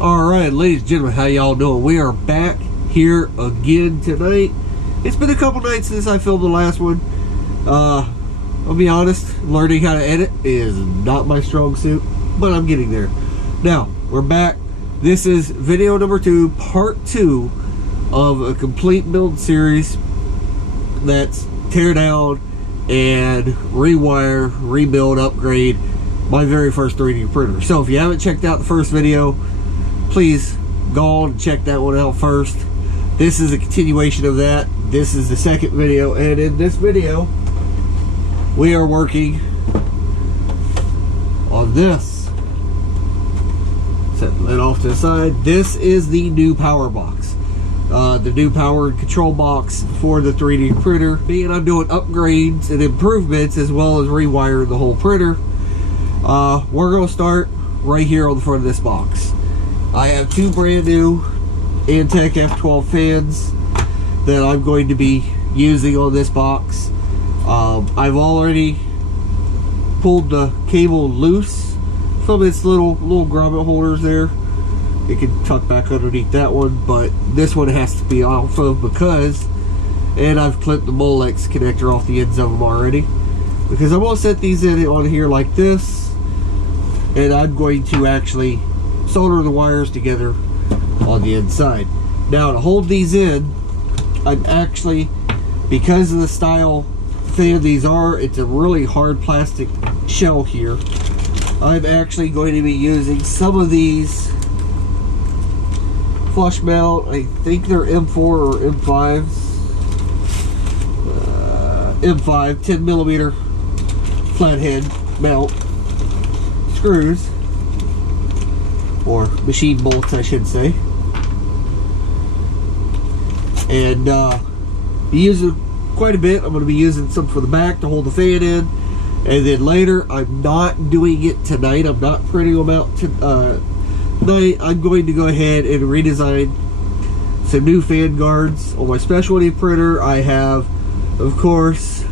Alright, ladies and gentlemen, how y'all doing? We are back here again tonight. It's been a couple nights since I filmed the last one. I'll be honest, learning how to edit is not my strong suit, but I'm getting there. Now, we're back. This is video number 2, part 2 of a complete build series that's tear down and rewire, rebuild, upgrade my very first 3D printer. So if you haven't checked out the first video, please go on and check that one out first. This is a continuation of that. This is the second video, and in this video we are working on this. Set that off to the side. This is the new power box, the new power and control box for the 3D printer. And I'm doing upgrades and improvements as well as rewiring the whole printer. We're going to start right here on the front of this box. I have 2 brand new Antec F12 fans that I'm going to be using on this box. I've already pulled the cable loose from its little grommet holders there. It can tuck back underneath that one, but this one has to be off of because, and I've clipped the Molex connector off the ends of them already, because I'm going to set these in on here like this, and I'm going to actually solder the wires together on the inside. Now, to hold these in, I'm actually, because of the style fan these are, it's a really hard plastic shell here. I'm actually going to be using some of these flush mount. I think they're M4 or M5s. M5 10 millimeter flathead mount screws, or machine bolts I should say, and be using quite a bit. I'm going to be using some for the back to hold the fan in, and then later, I'm not doing it tonight, I'm not printing them out tonight. I'm going to go ahead and redesign some new fan guards on my specialty printer. I have, of course,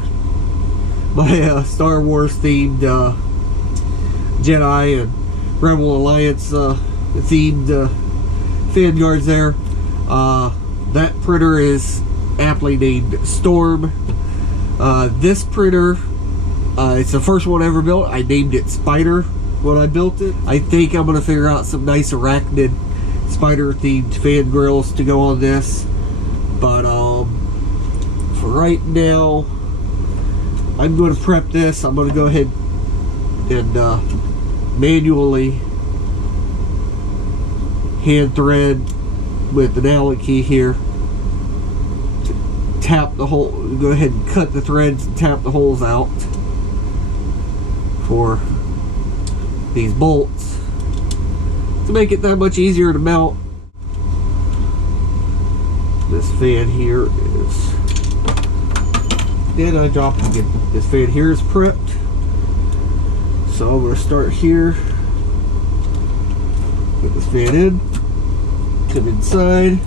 my Star Wars themed Jedi and Rebel Alliance themed fan guards there. That printer is aptly named Storm. This printer, it's the first one I ever built. I named it Spider when I built it. I think I'm going to figure out some nice arachnid spider themed fan grills to go on this, but for right now I'm going to prep this. I'm going to go ahead and manually hand thread with an Allen key here, tap the hole, go ahead and cut the threads and tap the holes out for these bolts to make it that much easier to mount. This fan here is, and I dropped it again. This fan here is prepped, so I'm going to start here. Put this fan in, come inside,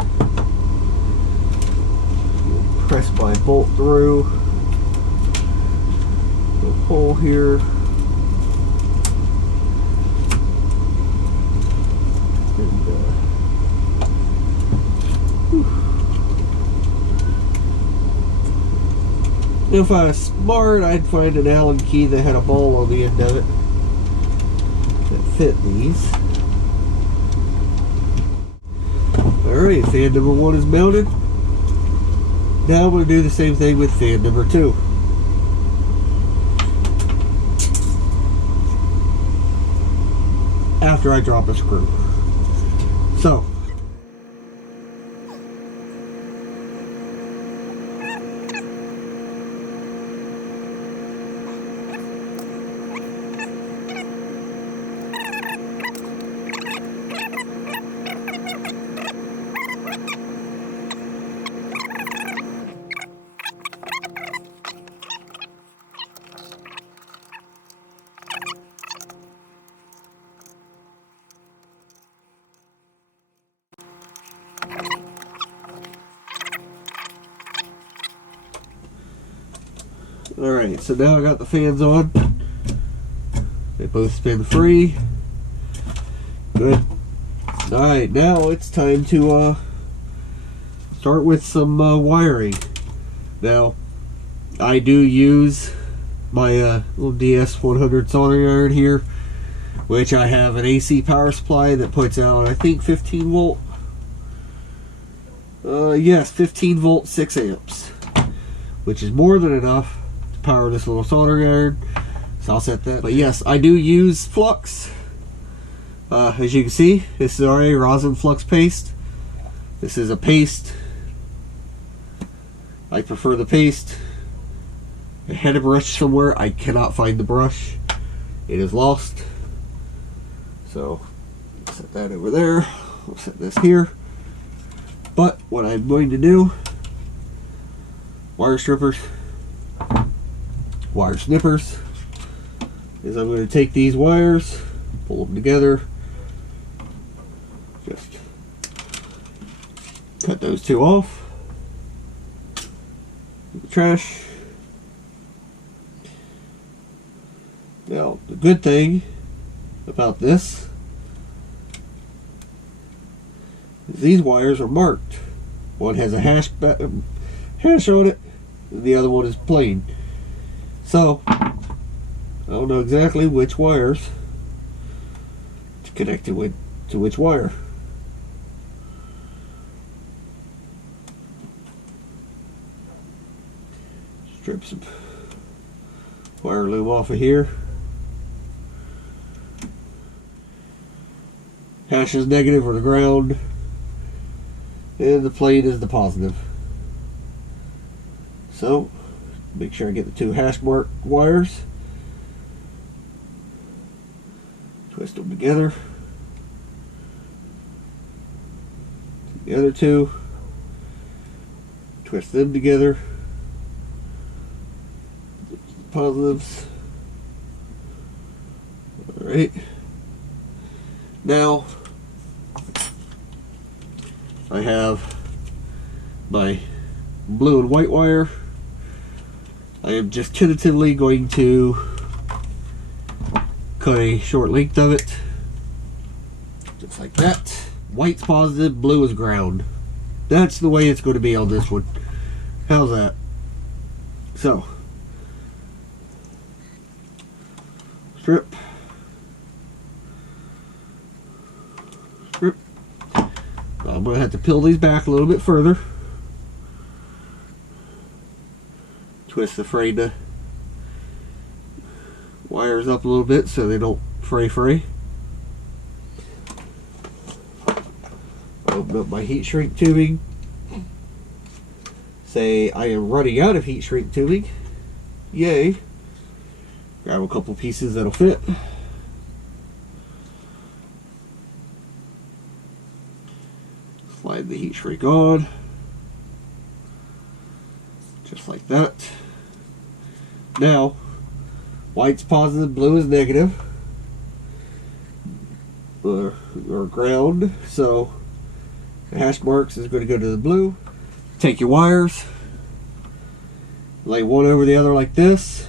press my bolt through the hole here, and if I was smart, I'd find an Allen key that had a ball on the end of it that fit these. Alright, fan number 1 is mounted. Now I'm going to do the same thing with fan number 2. After I drop a screw. So, alright, so now I got the fans on. They both spin free. Good. Alright, now it's time to start with some wiring. Now, I do use my little DS100 soldering iron here, which I have an AC power supply that puts out, I think, 15 volt. Yes, 15 volt, 6 amps, which is more than enough to power this little soldering iron. So I'll set that. But yes, I do use flux. As you can see, this is already rosin flux paste. This is a paste. I prefer the paste. I had a brush somewhere. I cannot find the brush. It is lost. So, set that over there. We'll set this here. But what I'm going to do, wire strippers, wire snippers, is I'm going to take these wires, pull them together, just cut those two off, in the trash. Now, the good thing about this is these wires are marked. One has a hash on it, and the other one is plain. So, I don't know exactly which wires to connect it with to which wire. Strip some wire loom off of here. Hash is negative or the ground, and the plate is the positive. So, make sure I get the two hash mark wires, twist them together, the other two, twist them together, positives. Alright, now I have my blue and white wire. I am just tentatively going to cut a short length of it, just like that. White's positive, blue is ground. That's the way it's going to be on this one. How's that? So, strip, strip. I'm going to have to peel these back a little bit further. Twist the frayed wires up a little bit so they don't fray. Open up my heat shrink tubing. Say I am running out of heat shrink tubing. Yay. Grab a couple pieces that'll fit. Slide the heat shrink on. Just like that. Now, white's positive, blue is negative, or ground, so the hash marks is going to go to the blue. Take your wires, lay one over the other like this,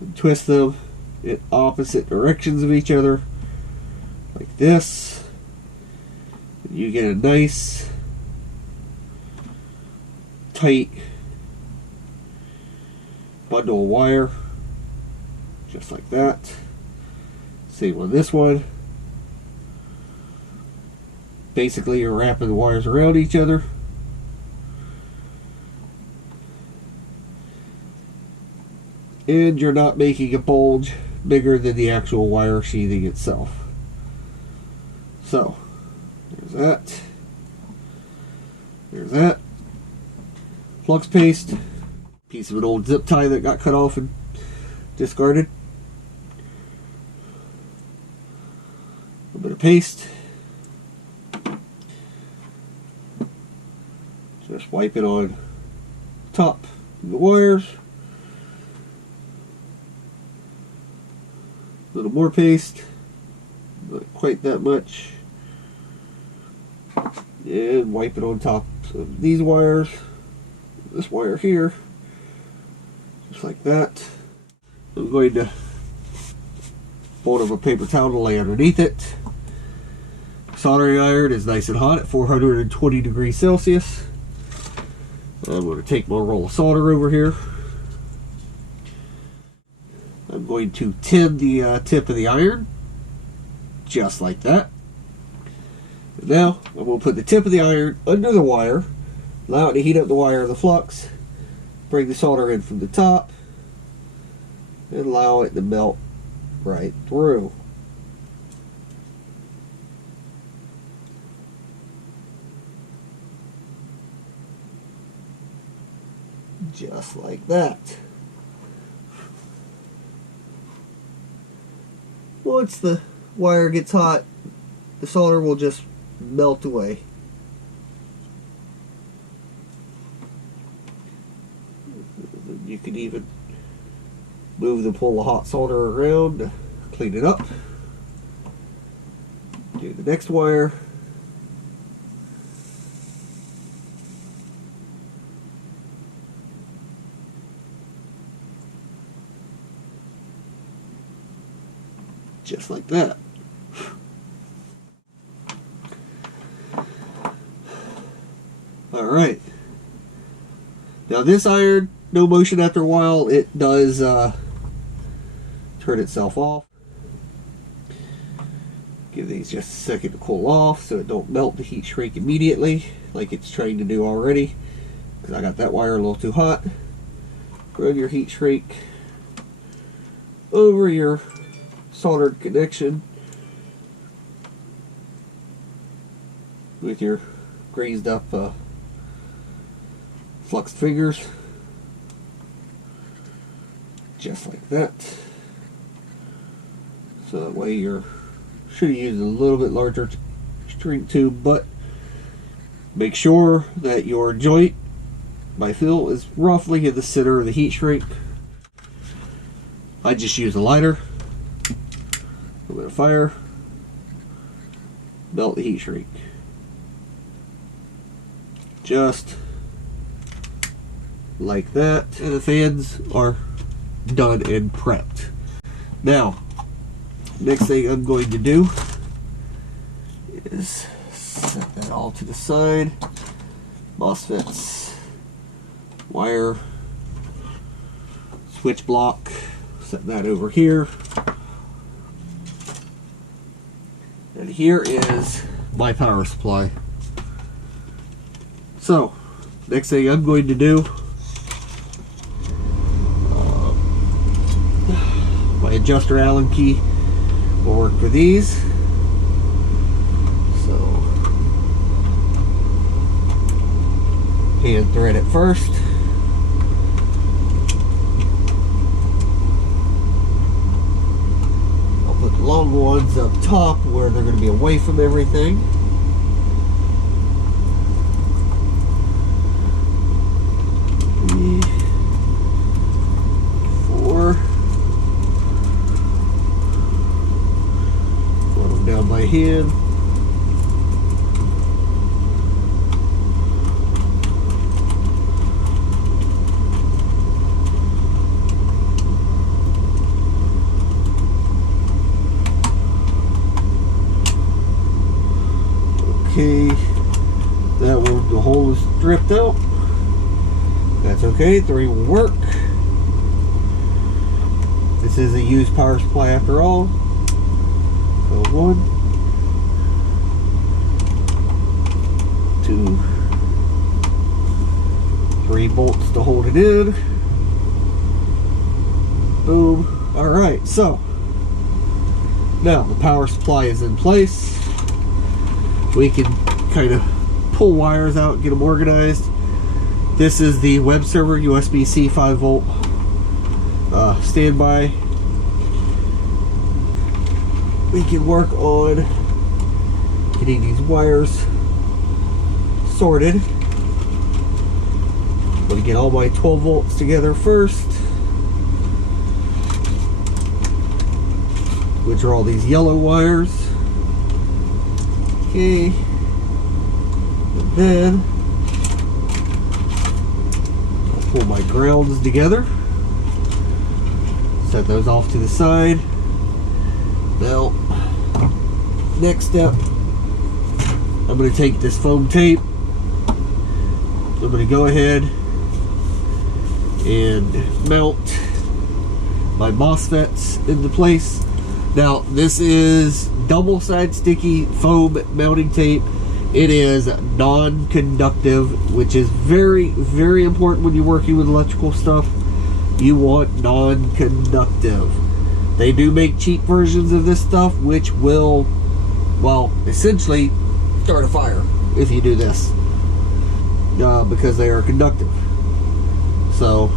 and twist them in opposite directions of each other, like this. You get a nice tight bundle of wire, just like that. Same on this one. Basically, you're wrapping the wires around each other. And you're not making a bulge bigger than the actual wire sheathing itself. So, there's that. There's that. Flux paste. Piece of an old zip tie that got cut off and discarded. A bit of paste. Just wipe it on top of the wires. A little more paste. Not quite that much. And wipe it on top of these wires. This wire here. Just like that. I'm going to fold up a paper towel to lay underneath it. soldering iron is nice and hot at 420 degrees Celsius. I'm going to take my roll of solder over here. I'm going to tin the tip of the iron, just like that. And now I'm going to put the tip of the iron under the wire, allow it to heat up the wire and the flux, bring the solder in from the top, and allow it to melt right through. Just like that. Once the wire gets hot, the solder will just melt away. You can even move the pull of hot solder around to clean it up. Do the next wire. Just like that. Alright. Now this iron, no motion after a while, it does turn itself off. Give these just a second to cool off so it don't melt the heat shrink immediately like it's trying to do already, because I got that wire a little too hot. Run your heat shrink over your soldered connection with your greased up flux fingers, just like that. So that way you're should have used a little bit larger shrink tube, but make sure that your joint by fill is roughly in the center of the heat shrink. I just use a lighter, a little bit of fire, melt the heat shrink. Just like that, and the fans are done and prepped. Now, next thing I'm going to do is set that all to the side. Mosfets, wire, switch block, set that over here. And here is my power supply. So, next thing I'm going to do, my adjuster Allen key will work for these. So, hand thread it first. I'll put the long ones up top where they're going to be away from everything. Down by hand. Okay, that one, the hole is stripped out. That's okay, 3 will work. This is a used power supply after all. So 1, 2, 3 bolts to hold it in. Boom. Alright, so now the power supply is in place. We can kind of pull wires out, get them organized. This is the web server USB-C 5 volt standby. We can work on getting these wires sorted. I'm going to get all my 12 volts together first, which are all these yellow wires. Okay, and then I'll pull my grounds together, set those off to the side. Now, next step I'm going to take this foam tape. I'm going to go ahead and mount my Mosfets into place. Now, this is double side sticky foam mounting tape. It is non-conductive, which is very, very important when you're working with electrical stuff. You want non-conductive. They do make cheap versions of this stuff, which will, well, essentially start a fire if you do this, because they are conductive. So,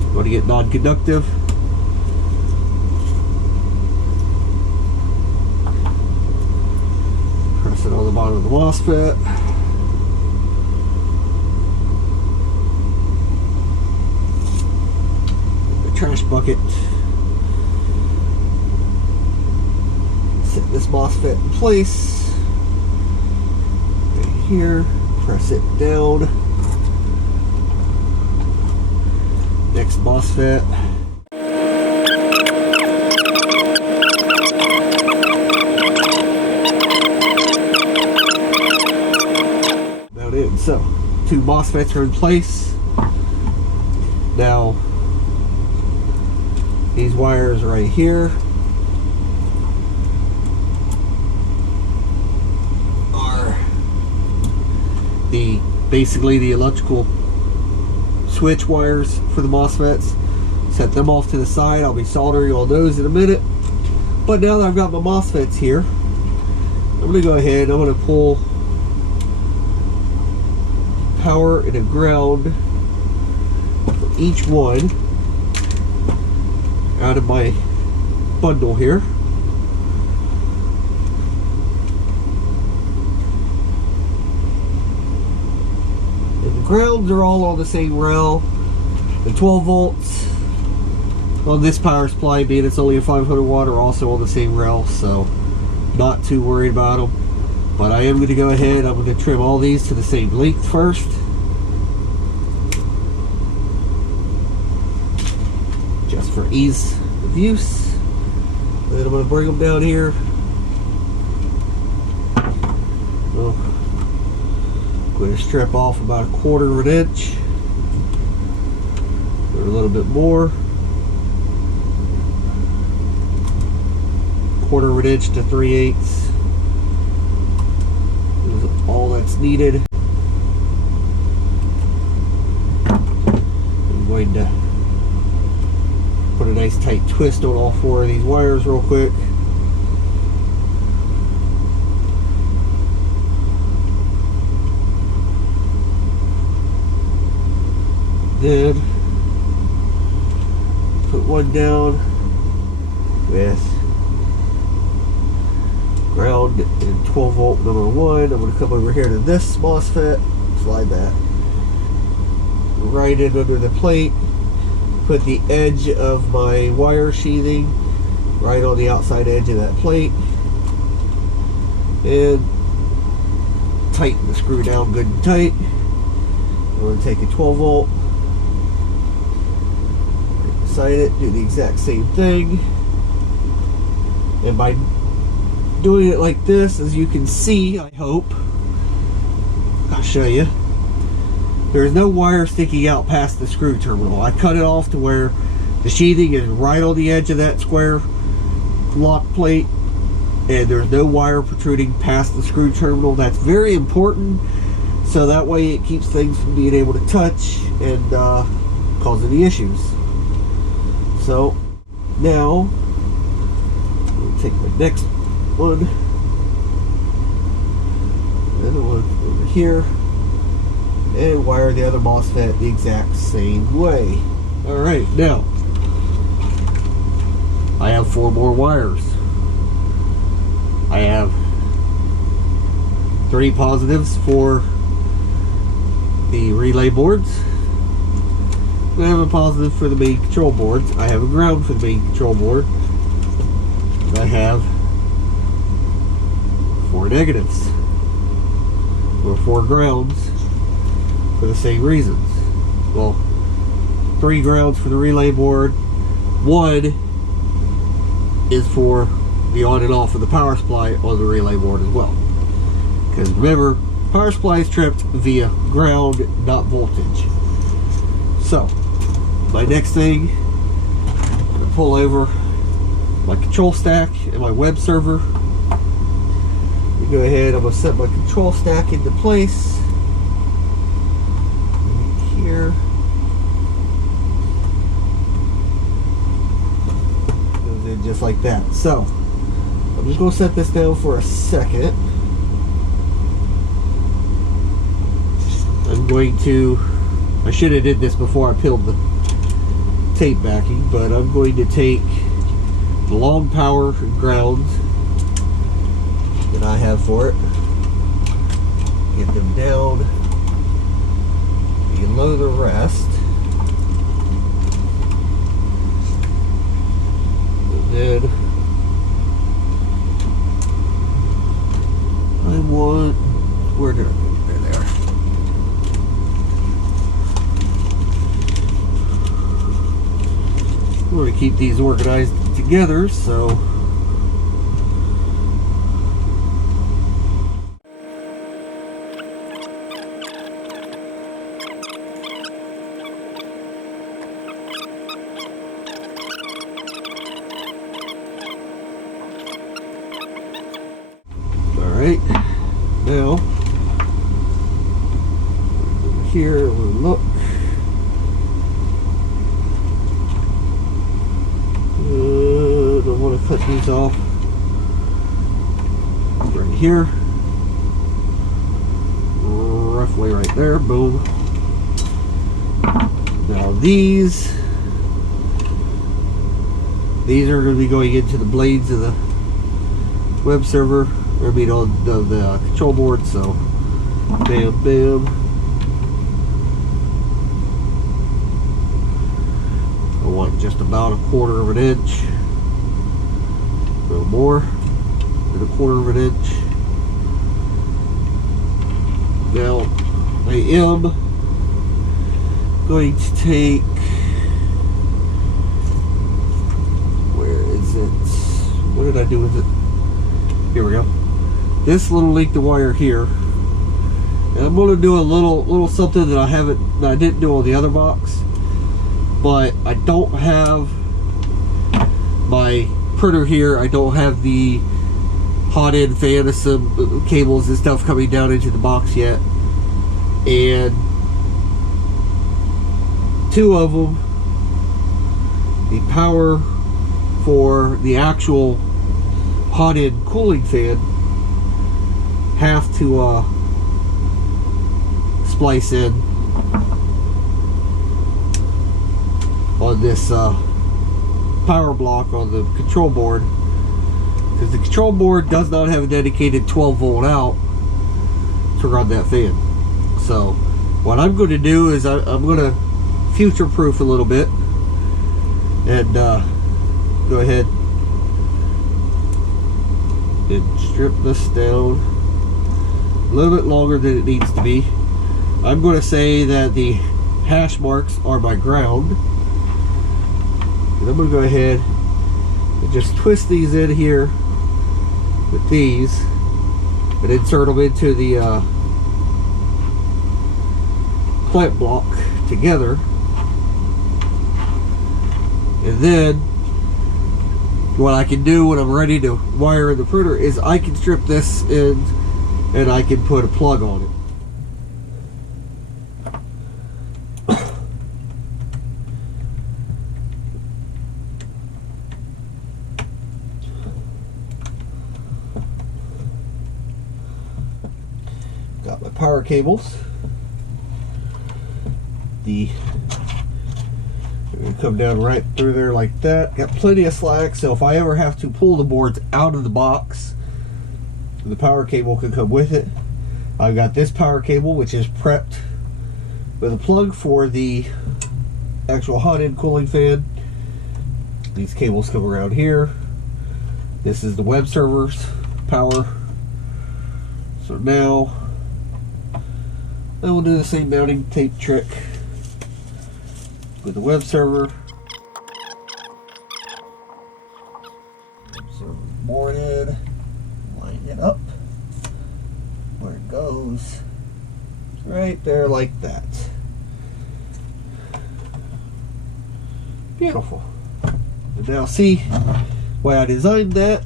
you want to get non-conductive. Press it on the bottom of the MOSFET. The trash bucket. Set this MOSFET in place. Right here. Press it down. Next MOSFET. About it. So, 2 MOSFETs are in place. Now, these wires right here are basically the electrical switch wires for the MOSFETs. Set them off to the side. I'll be soldering on those in a minute. But now that I've got my MOSFETs here, I'm going to go ahead and I'm going to pull power and a ground for each one out of my bundle here. Grounds are all on the same rail. The 12 volts on this power supply, being it's only a 500 watt, are also on the same rail, so not too worried about them. But I am going to go ahead, I'm going to trim all these to the same length first. Just for ease of use. And then I'm going to bring them down here. Going to strip off about 1/4 of an inch, or a little bit more, 1/4 of an inch to 3/8 is all that's needed. I'm going to put a nice tight twist on all 4 of these wires real quick. Then put one down with ground and 12 volt number 1. I'm going to come over here to this MOSFET, slide that right in under the plate, put the edge of my wire sheathing right on the outside edge of that plate, and tighten the screw down good and tight. I'm going to take a 12 volt, beside it, do the exact same thing. And by doing it like this, as you can see, I hope, I'll show you, there's no wire sticking out past the screw terminal. I cut it off to where the sheathing is right on the edge of that square lock plate, and there's no wire protruding past the screw terminal. That's very important, so that way it keeps things from being able to touch and cause any issues. So now I'll take my next one, another one over here, and wire the other MOSFET the exact same way. Alright, now I have 4 more wires. I have 3 positives for the relay boards. I have a positive for the main control boards. I have a ground for the main control board. I have 4 negatives, or 4 grounds, for the same reasons. Well, 3 grounds for the relay board. 1 is for the on and off of the power supply on the relay board as well. Because remember, power supply is tripped via ground, not voltage. So, my next thing, I'm going to pull over my control stack and my web server. Go ahead, I'm going to set my control stack into place. Right here. Goes in just like that. So, I'm just going to set this down for a second. I'm going to, I should have did this before I peeled the tape backing, but I'm going to take the long power and ground that I have for it, get them down below the rest, and then I want, where did I go? There they are. We're going to keep these organized together, so alright, now over here we'll look. I want to cut these off right here, roughly right there. Boom. Now these are going to be going into the blades of the web server, or I mean on the control board. So bam, bam. I want just about 1/4 of an inch. A little more than 1/4 of an inch. Now I am going to take, where is it? What did I do with it? Here we go. This little length of wire here, and I'm going to do a little something that I didn't do on the other box, but I don't have my printer here. I don't have the hot end fan of some cables and stuff coming down into the box yet, and 2 of them, the power for the actual hot end cooling fan, have to splice in on this power block on the control board, because the control board does not have a dedicated 12-volt out to run that fan. So what I'm going to do is I'm going to future proof a little bit and go ahead and strip this down a little bit longer than it needs to be. I'm going to say that the hash marks are my ground. And I'm going to go ahead and just twist these in here with these and insert them into the clamp block together. And then what I can do when I'm ready to wire in the printer is I can strip this in and I can put a plug on it. Got my power cables. They're gonna come down right through there like that. Got plenty of slack, so if I ever have to pull the boards out of the box, the power cable can come with it. I've got this power cable, which is prepped with a plug for the actual hot end cooling fan. These cables come around here. This is the web server's power. So now I will do the same mounting tape trick with the web server. Server boarded, line it up where goes right there like that. Beautiful. And now see why I designed that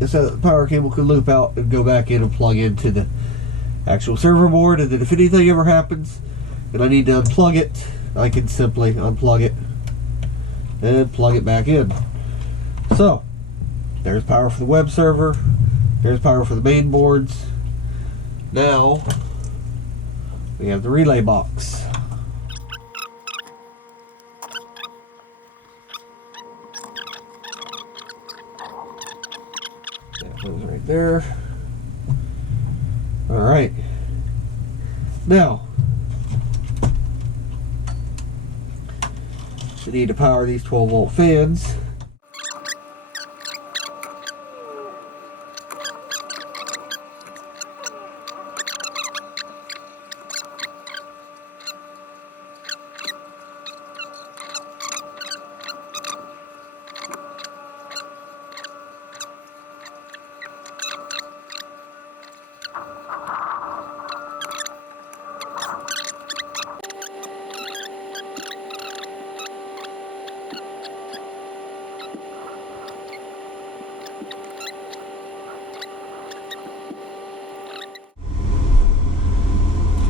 is so that the power cable could loop out and go back in and plug into the actual server board, and then if anything ever happens and I need to unplug it, I can simply unplug it and plug it back in. So there's power for the web server, there's power for the main boards. Now we have the relay box. That goes right there. Alright. Now we need to power these 12-volt fans.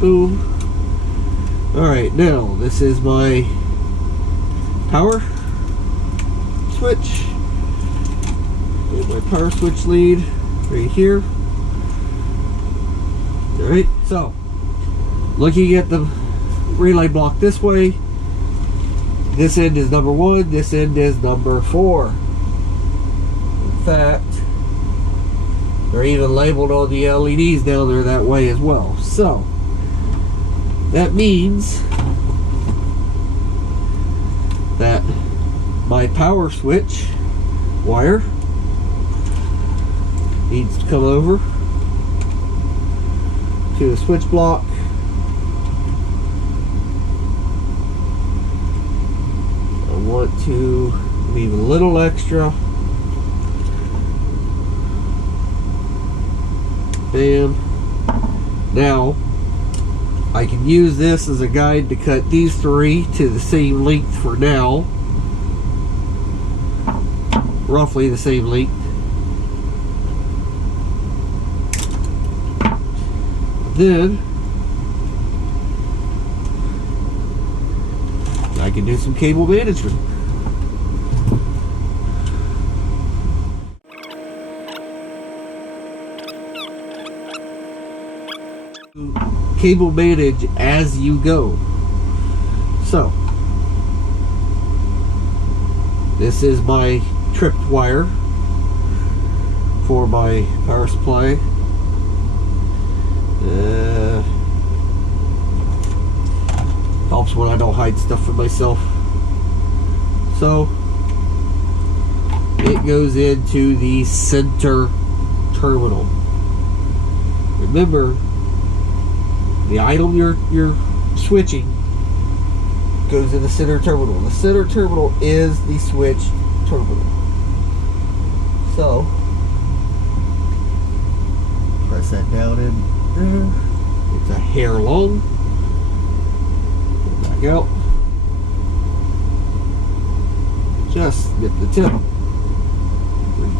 Boom. Alright, now this is my power switch. There's my power switch lead right here. Alright, so looking at the relay block this way, this end is number 1, this end is number 4. In fact, they're even labeled on the LEDs down there that way as well. So that means that my power switch wire needs to come over to the switch block. I want to leave a little extra. Bam. Now I can use this as a guide to cut these 3 to the same length for now. Roughly the same length. Then I can do some cable management. Cable manage as you go. So this is my tripped wire for my power supply. Helps when I don't hide stuff from myself. So it goes into the center terminal. Remember, the item you're switching goes in the center terminal. The center terminal is the switch terminal. So press that down in there. It's a hair long. Pull back out. Just nip the tip.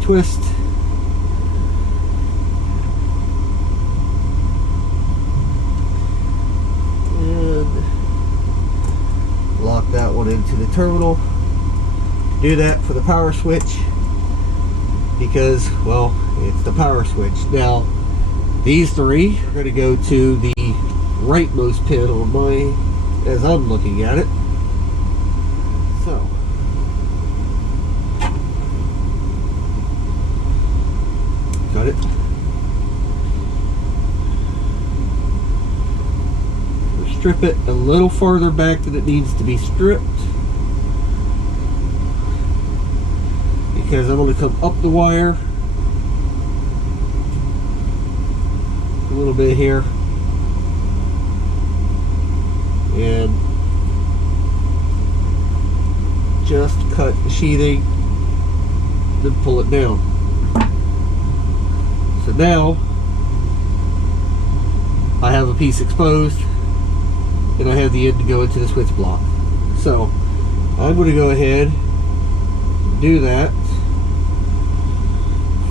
Twist. Lock that one into the terminal. Do that for the power switch because, well, it's the power switch. Now, these 3 are going to go to the rightmost pin on my, as I'm looking at it. So, got it. Strip it a little farther back than it needs to be stripped because I'm going to come up the wire a little bit here and just cut the sheathing, then pull it down. So now I have a piece exposed, and I have the end to go into the switch block. So I'm going to go ahead and do that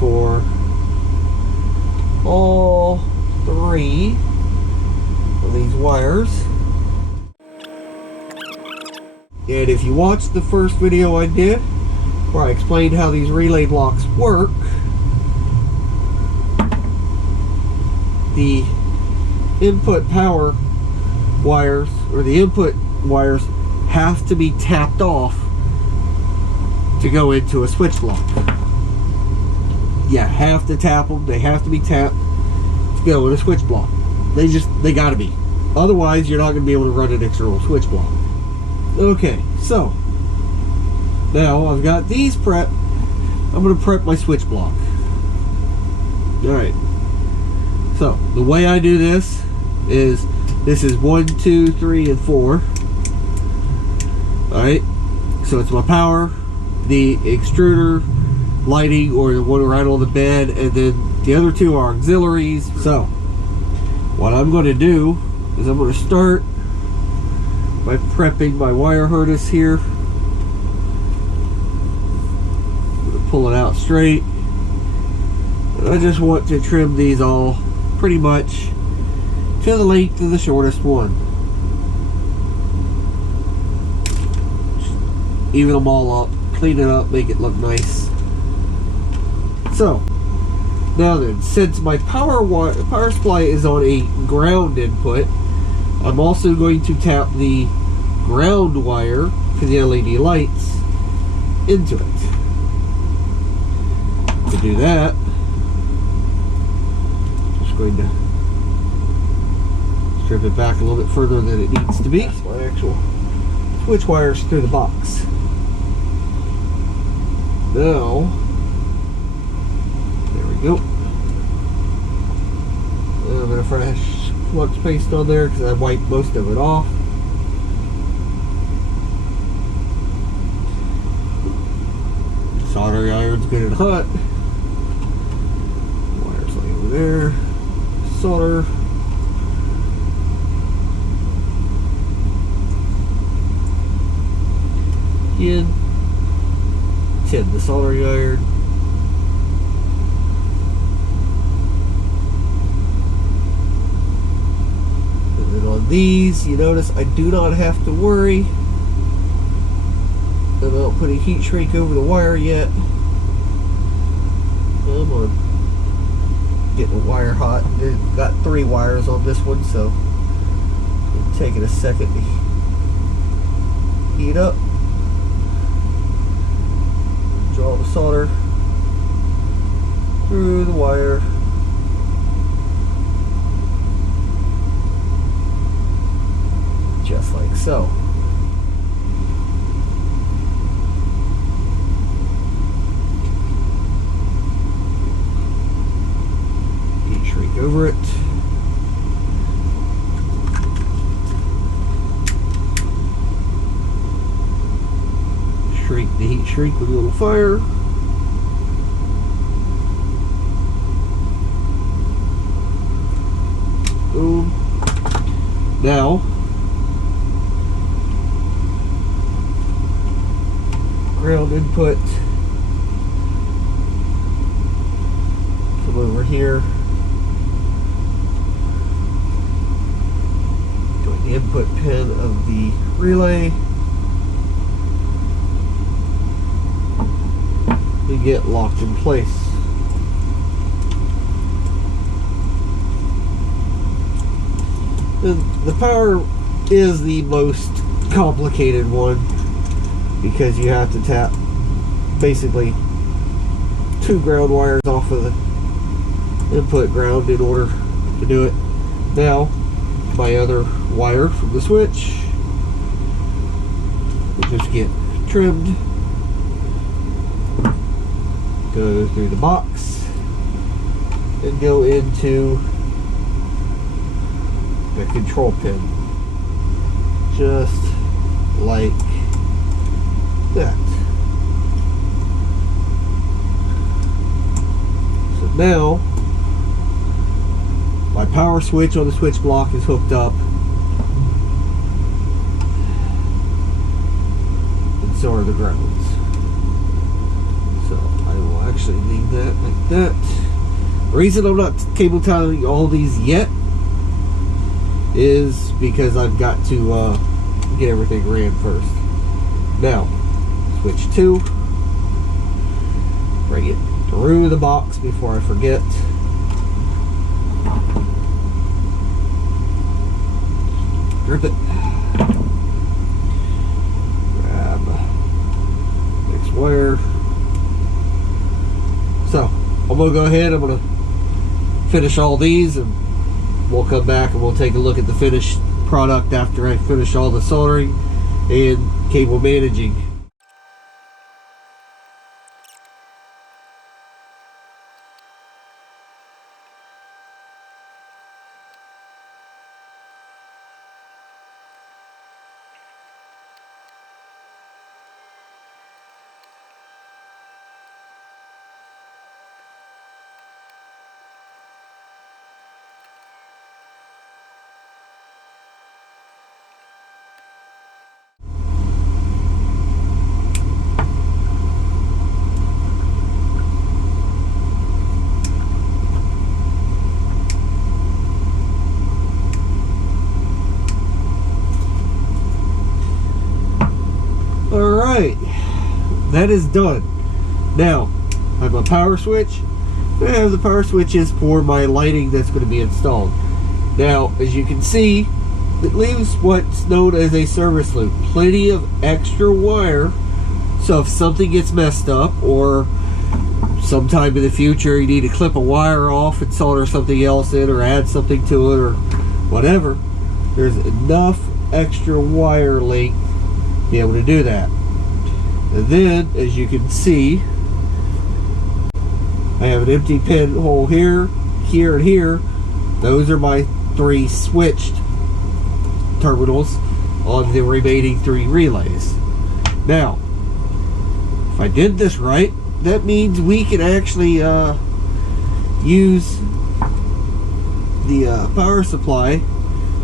for all 3 of these wires. And if you watched the first video I did, where I explained how these relay blocks work, the input power wires, or the input wires, have to be tapped off to go into a switch block. You have to tap them. They have to be tapped to go in a switch block. They gotta be. Otherwise, you're not gonna be able to run an external switch block. Okay, so now I've got these prepped. I'm gonna prep my switch block. Alright. So the way I do this is 1, 2, 3, and 4. Alright. So it's my power, the extruder, lighting, or the one right on the bed, and then the other 2 are auxiliaries. So what I'm going to do is I'm going to start by prepping my wire harness here. I'm going to pull it out straight. And I just want to trim these all pretty much to the length of the shortest one. Just even them all up, clean it up, make it look nice. So now then, since my power supply is on a ground input, I'm also going to tap the ground wire for the LED lights into it. To do that, just going to strip it back a little bit further than it needs to be. That's my actual switch wires through the box. Now, there we go. A little bit of fresh flux paste on there because I wiped most of it off. Soldering iron's good and hot. Wires laying over there. Solder. Again. Tin the soldering iron. On these, you notice I do not have to worry about putting heat shrink over the wire yet. I'm gonna get the wire hot. I've got 3 wires on this one, so it's taking a second to heat up. Draw the solder through the wire. Just like so. Heat shrink over it. Shrink the heat shrink with a little fire. Boom. Now, ground input, come over here, join the input pin of the relay, and get locked in place. The power is the most complicated one, because you have to tap basically 2 ground wires off of the input ground in order to do it. Now, my other wire from the switch will just get trimmed, go through the box, and go into the control pin, just like that. So now my My power switch on the switch block is hooked up. And so are the grounds. So I will actually leave that like that. The reason I'm not cable tying all these yet is because I've got to get everything ran first. Now, switch 2. Bring it through the box before I forget. Grip it. Grab next wire. So, I'm going to go ahead, I'm going to finish all these, and we'll come back and we'll take a look at the finished product after I finish all the soldering and cable managing. Alright, that is done. Now, I have my power switch. I have the power switches for my lighting that's going to be installed. Now, as you can see, it leaves what's known as a service loop. Plenty of extra wire, so if something gets messed up, or sometime in the future you need to clip a wire off and solder something else in, or add something to it, or whatever, there's enough extra wire length to be able to do that. And then, as you can see, I have an empty pin hole here, here, and here. Those are my 3 switched terminals on the remaining 3 relays. Now, if I did this right, that means we can actually use the power supply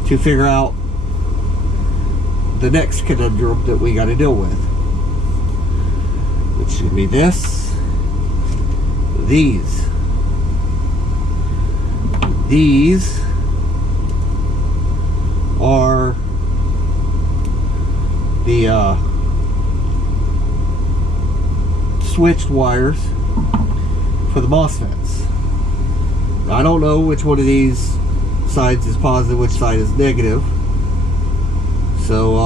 to figure out the next conundrum that we got to deal with, which should be this. These are the switched wires for the Mosfets. Now, I don't know which one of these sides is positive, which side is negative. So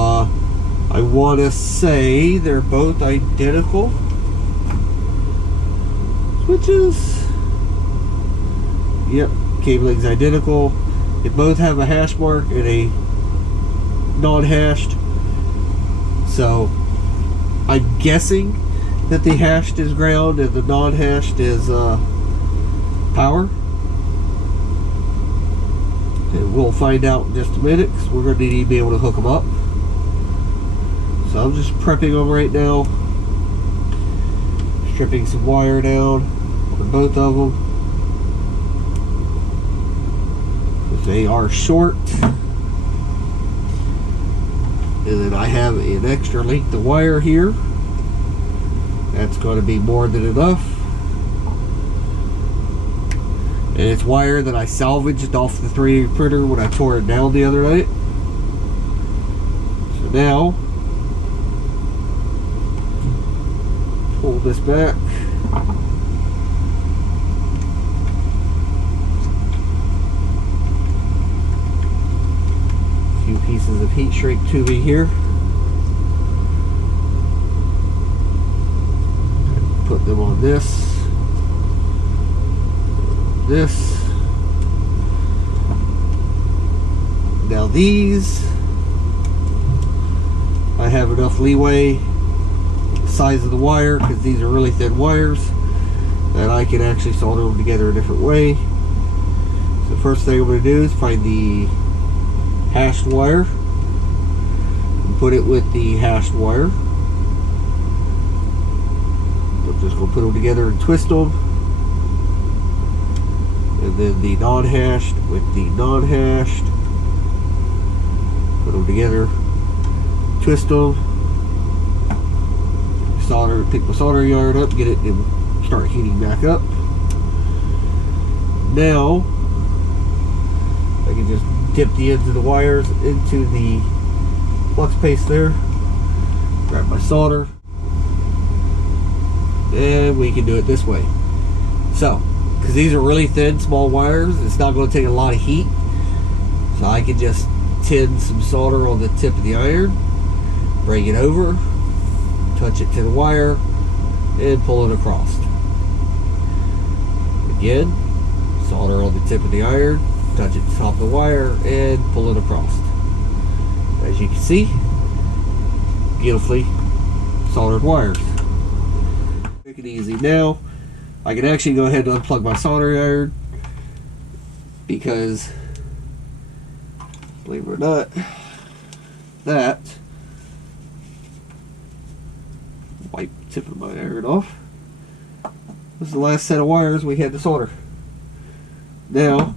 I want to say they're both identical switches. Yep, cabling's identical. They both have a hash mark and a non-hashed. So I'm guessing that the hashed is ground and the non-hashed is power. And we'll find out in just a minute, because we're going to need to be able to hook them up. So I'm just prepping them right now. Stripping some wire down on both of them. They are short. And then I have an extra length of wire here. That's going to be more than enough. And it's wire that I salvaged off the 3D printer when I tore it down the other night. So now, pull this back. A few pieces of heat shrink tubing here. Put them on this. Now these, I have enough leeway the size of the wire, because these are really thin wires, that I can actually solder them together a different way. So first thing I'm going to do is find the hashed wire and put it with the hashed wire. I'm just going to put them together and twist them. And and then the non-hashed with the non-hashed. Put them together, twist them, solder, pick my soldering iron up, get it and start heating back up. Now I can just dip the ends of the wires into the flux paste there, grab my solder, and we can do it this way. So, because these are really thin, small wires, it's not going to take a lot of heat. So I can just tin some solder on the tip of the iron, bring it over, touch it to the wire, and pull it across. Again, solder on the tip of the iron, touch it to the top of the wire, and pull it across. As you can see, beautifully soldered wires. Quick and easy. Now, I can actually go ahead and unplug my soldering iron because, believe it or not, that wipe the tip of my iron off. This is the last set of wires we had to solder. Now,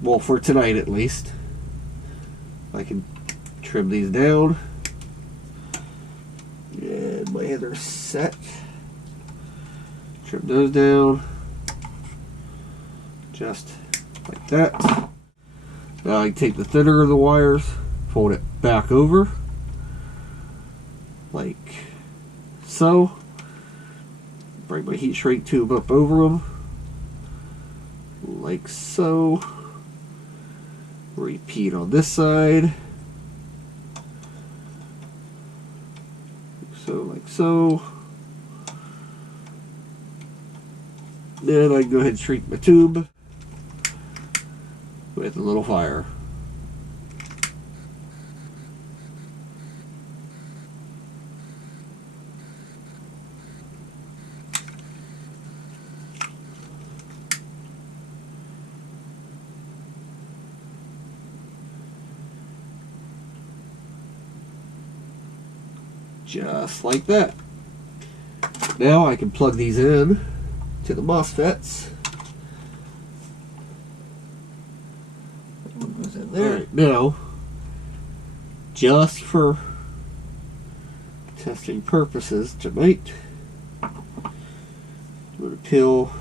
well, for tonight at least, I can trim these down. And my other set. Trim those down. Just like that. Now I can take the thinner of the wires, fold it back over. Like so. Bring my heat shrink tube up over them. Like so. Repeat on this side. So, like so. Then I can go ahead and shrink my tube with a little fire. Just like that. Now I can plug these in to the Mosfets. What was in there? Right, now, just for testing purposes tonight, I'm going to peel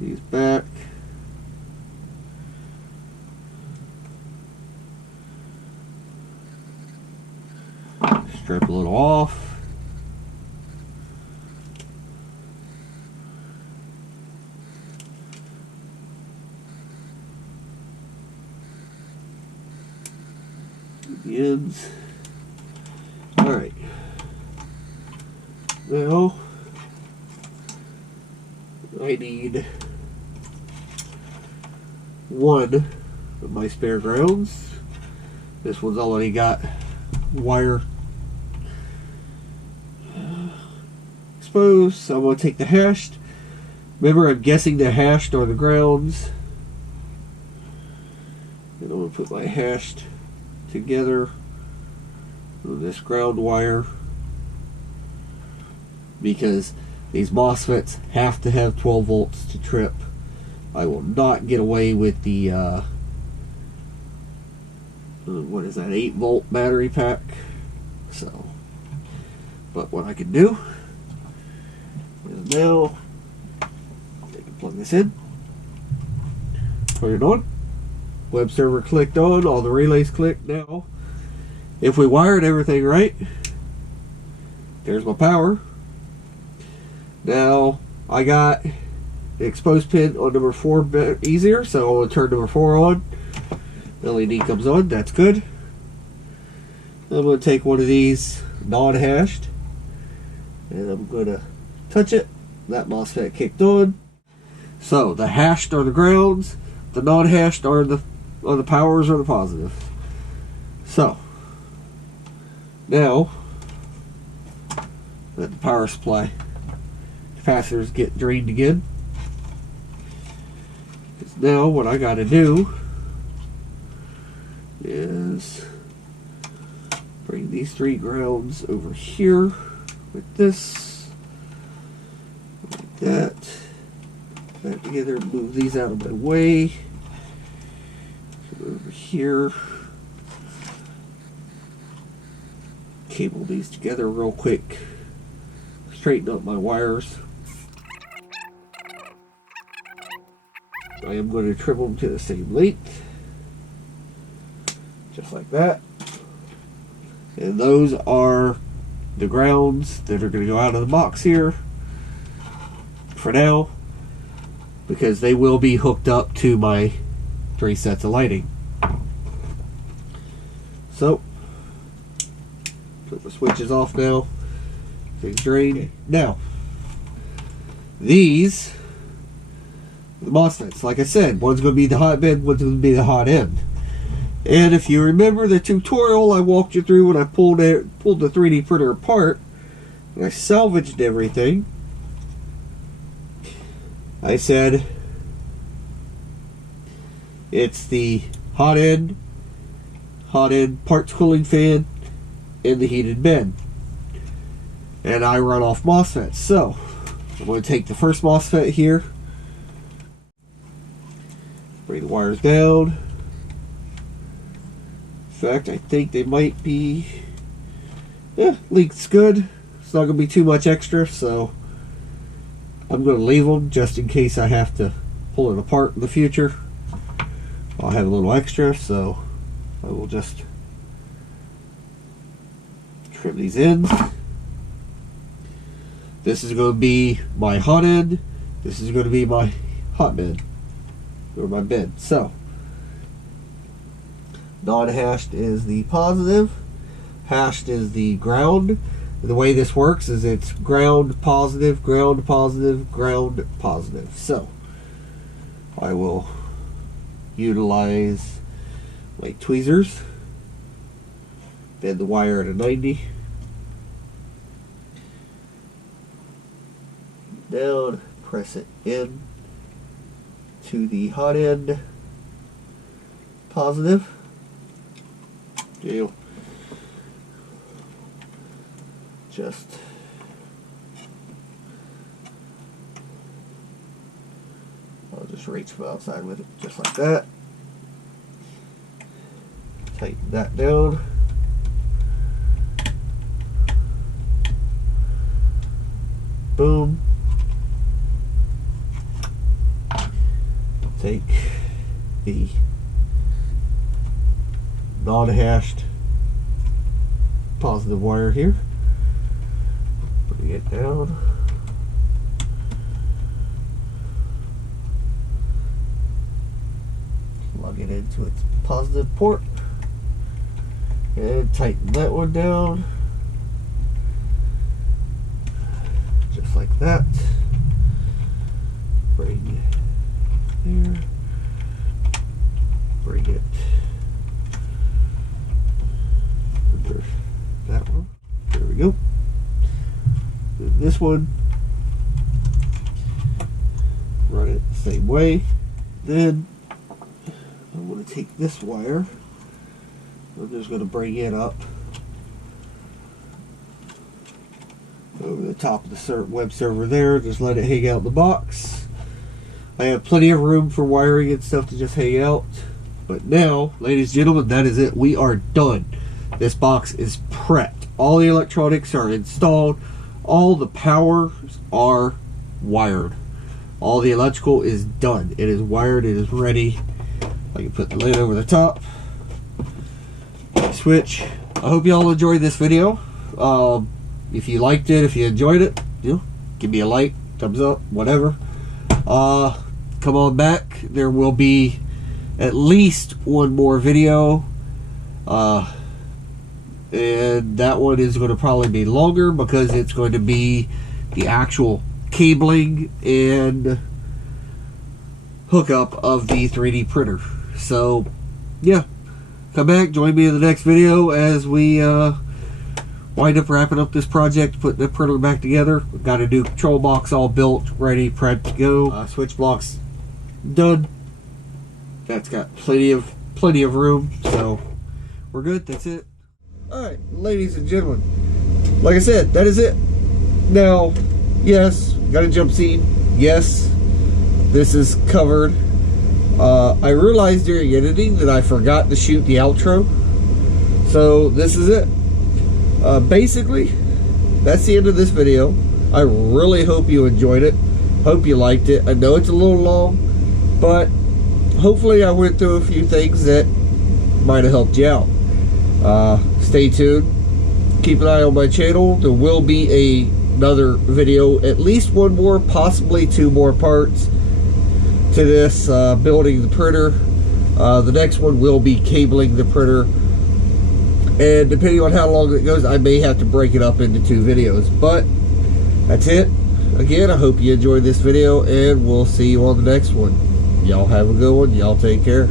these back. Strip a little off. The ends. Alright. Now I need one of my spare grounds. This one's already got wire exposed, so I'm going to take the hashed. Remember, I'm guessing the hashed are the grounds. And I'm going to put my hashed together with this ground wire, because these Mosfets have to have 12 volts to trip. I will not get away with the what is that, 8 volt battery pack. So, but what I can do is now I can plug this in, turn it on, web server clicked on, all the relays clicked. Now if we wired everything right, there's my power. Now I got the exposed pin on number 4 easier, so I'm going to turn number 4 on. The LED comes on, that's good. I'm going to take one of these non-hashed and I'm going to touch it. That MOSFET kicked on. So the hashed are the grounds, the non-hashed are the powers or the positives. So now that the power supply capacitors get drained again, now what I got to do is bring these 3 grounds over here with this, like that, that together, move these out of my way. Over here. Cable these together real quick. Straighten up my wires. I am going to trim them to the same length. Just like that. And those are the grounds that are going to go out of the box here for now, because they will be hooked up to my 3 sets of lighting. So, put the switches off now. Things drain. Now, these, the Mosfets, like I said, one's going to be the hot bed, one's going to be the hot end. And if you remember the tutorial I walked you through when I pulled the 3D printer apart, and I salvaged everything, I said it's the hot end parts cooling fan, and the heated bed. And I run off Mosfets. So I'm going to take the first Mosfet here, bring the wires down. In fact, I think they might be, length's good. It's not going to be too much extra, so I'm going to leave them just in case I have to pull it apart in the future. I'll have a little extra, so I will just trim these ends. This is going to be my hot end. This is going to be my hot bed, or my bed. So, non-hashed is the positive, hashed is the ground. The way this works is it's ground positive, ground positive, ground positive. So, I will utilize my tweezers, bend the wire at a 90, down, press it in to the hot end positive. Just I'll just reach from outside with it, just like that. Tighten that down. Boom. Take the non-hashed positive wire here, bring it down, plug it into its positive port, and tighten that one down, just like that. Bring it there, bring it under that one. There we go. Then this one, run it the same way. Then I'm going to take this wire, I'm just going to bring it up over the top of the web server there, just let it hang out in the box. I have plenty of room for wiring and stuff to just hang out. But now, ladies and gentlemen, that is it. We are done. This box is prepped. All the electronics are installed. All the powers are wired. All the electrical is done. It is wired. It is ready. I can put the lid over the top. Switch. I hope y'all enjoyed this video. If you liked it, if you enjoyed it, give me a like, thumbs up, whatever. Come on back. There will be at least one more video. And that one is going to probably be longer because it's going to be the actual cabling and hookup of the 3D printer. So, yeah. Come back, join me in the next video as we wind up wrapping up this project, putting the printer back together. We've got a new control box all built, ready, prepped to go. Switch blocks done. That's got plenty of room, so we're good. That's it. Alright, ladies and gentlemen, like I said, that is it. Now, yes, got a jump seat. Yes, This is covered. I realized during editing that I forgot to shoot the outro, so this is it. Basically, that's the end of this video. I really hope you enjoyed it. Hope you liked it. I know it's a little long, but hopefully I went through a few things that might have helped you out. Stay tuned. Keep an eye on my channel. There will be another video, at least one more, possibly 2 more parts to this building the printer. The next one will be cabling the printer, and depending on how long it goes, I may have to break it up into 2 videos. But that's it. Again, I hope you enjoyed this video, and we'll see you on the next one. Y'all have a good one. Y'all take care.